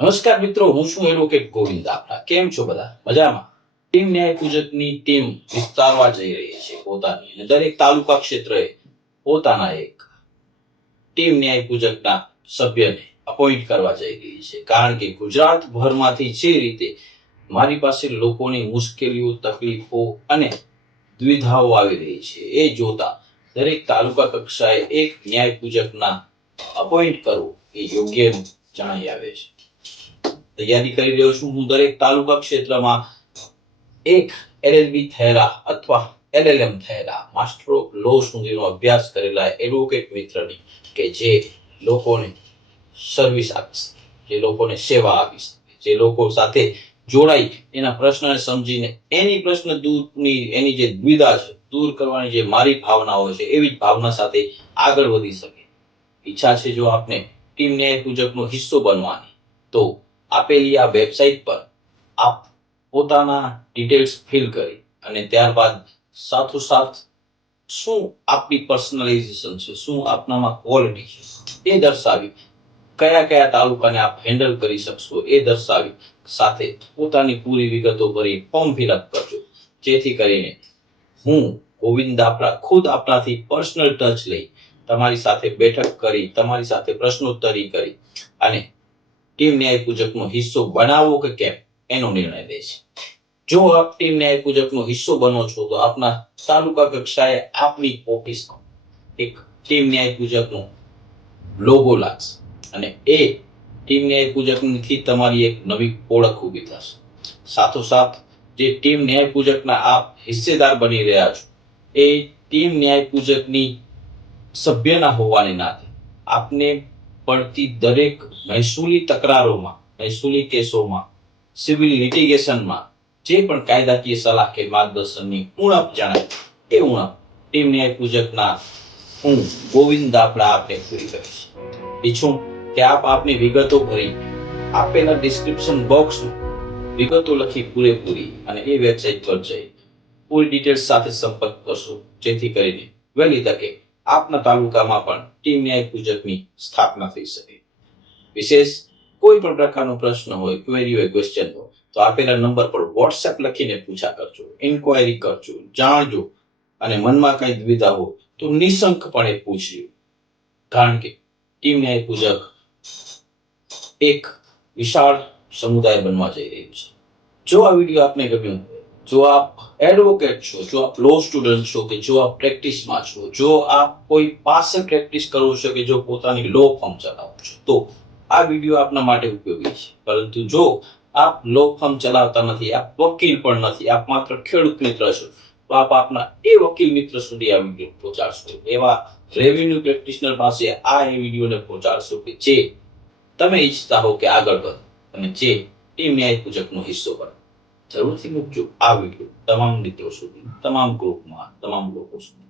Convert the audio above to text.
નમસ્કાર મિત્રો, હું છું એડવોકેટ ગોવિંદ આપણા કેમ છો બધા? મજામાં? ટીમ ન્યાય પૂજકની ટીમ વિસ્તારવા જઈ રહી છે પોતાની અને દરેક તાલુકા ક્ષેત્રે પોતાના એક ટીમ ન્યાય પૂજકના સભ્યને અપોઇન્ટ કરવા જઈ રહી છે. કારણ કે ગુજરાત ભરમાંથી જે રીતે મારી પાસે લોકોની મુશ્કેલીઓ, તકલીફો અને દ્વિધાઓ આવી રહી છે, એ જોતા દરેક તાલુકા કક્ષાએ એક ન્યાય પૂજકના અપોઇન્ટ કરવું એ યોગ્ય જણાઈ આવે છે. તૈયારી કરી રહ્યો છું હું દરેક તાલુકા ક્ષેત્રમાં એક એલએલબી થયેલા અથવા એલએલએમ થયેલા માસ્ટર ઓફ લો સુધીનો અભ્યાસ કરેલા એડવોકેટ મિત્રની કે જે લોકોને સર્વિસ આપી જે લોકોને સેવા આપી જે લોકો સાથે જોડાઈ એના પ્રશ્નને સમજીને એની પ્રશ્ન દૂરની, એની જે દ્વિધા છે, દૂર કરવાની જે મારી ભાવનાઓ છે, એવી જ ભાવના સાથે આગળ વધી શકે. ઈચ્છા છે જો આપને ટીમ ન્યાય પૂજકનો હિસ્સો બનવાની તો આપેલી આ વેબસાઇટ પર આપ પોતાના ડિટેલ્સ ફિલ કરી અને ત્યારબાદ સાથોસાથ શું આપની પર્સનલાઇઝેશન છે, શું આપનામાં ક્વોલિટી છે, એ દર્શાવી કયા કયા તાલુકાને આપ હેન્ડલ કરી શકશો એ દર્શાવી સાથે પોતાની પૂરી વિગતો ભરી ફોર્મ ફિલઅપ કરજો. જેથી કરીને હું ગોવિંદ આપણા, ખુદ આપણાથી પર્સનલ ટચ લઈ તમારી સાથે બેઠક કરી, તમારી સાથે પ્રશ્નોત્તરી કરી અને ટીમ ન્યાય પૂજકનો હિસ્સો બનાવવો કે કેમ? એનો નિર્ણય લે છે. જો આપ ટીમ ન્યાય પૂજકનો હિસ્સો બનો છો, તો આપના તાલુકા કક્ષાએ આપની ઓફિસ એક ટીમ ન્યાય પૂજકનો લોગો લાગશે. અને એ ટીમ ન્યાય પૂજકથી તમારી એક નવી ઓળખ ઊભી થશે. સાથોસાથ, જે ટીમ ન્યાય પૂજકના આપ હિસ્સેદાર બની રહ્યા છો, એ ટીમ ન્યાય પૂજકની સભ્યના હોવાને નાતે આપને પડતી દરેક મહેસૂલી તકરારોમાં, મહેસૂલી કેસોમાં, સિવિલ લિટિગેશનમાં જે પણ કાયદાકીય સલાહ કે માર્ગદર્શનની ઉણપ જણાય, એ ઉણપ ટીમ ન્યાય પૂજકના હું ગોવિંદ આપણા આપને પૂરી કરીશ. ઈચ્છું કે આપ આપની વિગતો ભરી, આપેલા ડિસ્ક્રિપ્શન બોક્સમાં વિગતો લખી પૂરેપૂરી અને એ વેબસાઇટ પર જઈ, પૂરી ડિટેલ્સ સાથે સંપર્ક કરશો, જેથી કરીને વહેલી તકે આપના તાલુકામાં પણ ટીમ ન્યાય પૂજકની સ્થાપના થઈ શકે. વિશેષ કોઈ પણ પ્રકારનો પ્રશ્ન હોય ક્વેરી હોય ક્વેશ્ચન હોય, તો આપેલા નંબર પર વોટ્સએપ લખીને પૂછા કરજો ઇન્કવાયરી કરજો, જાણજો અને મનમાં કંઈ દ્વિધા હોય તો નિશંકપણે પૂછજો. કારણ કે ટીમ ન્યાય પૂજક એક વિશાળ સમુદાય બનવા જઈ રહ્યું છે. જો આ વીડિયો આપને ગમ્યો જો આપ એડવોકેટ છો, જો આપ લો સ્ટુડન્ટ છો કે જો આપ પ્રેક્ટિસમાં છો, જો આપ કોઈ પાસે પ્રેક્ટિસ કરો છો કે જો પોતાની લો ફર્મ ચલાવો છો, તો આ વીડિયો આપના માટે ઉપયોગી છે. પરંતુ જો આપ લો ફર્મ ચલાવતા નથી, આપ વકીલ પણ નથી, આપ માત્ર ખેડૂત મિત્ર છો, તો આપ આપના એ વકીલ મિત્ર સુધી આ વીડિયો પહોંચાડશો. એવા રેવન્યુ પ્રેક્ટિશનર પાસે આ એ વિડીયોને પહોંચાડશો કે જે તમે ઈચ્છતા હો કે આગળ વધો અને જે ટીમ ન્યાય પૂજકનો હિસ્સો બને. જરૂરથી મૂકજો. આ વીડિયો તમામ મિત્રો સુધી તમામ ગ્રુપમાં તમામ લોકો સુધી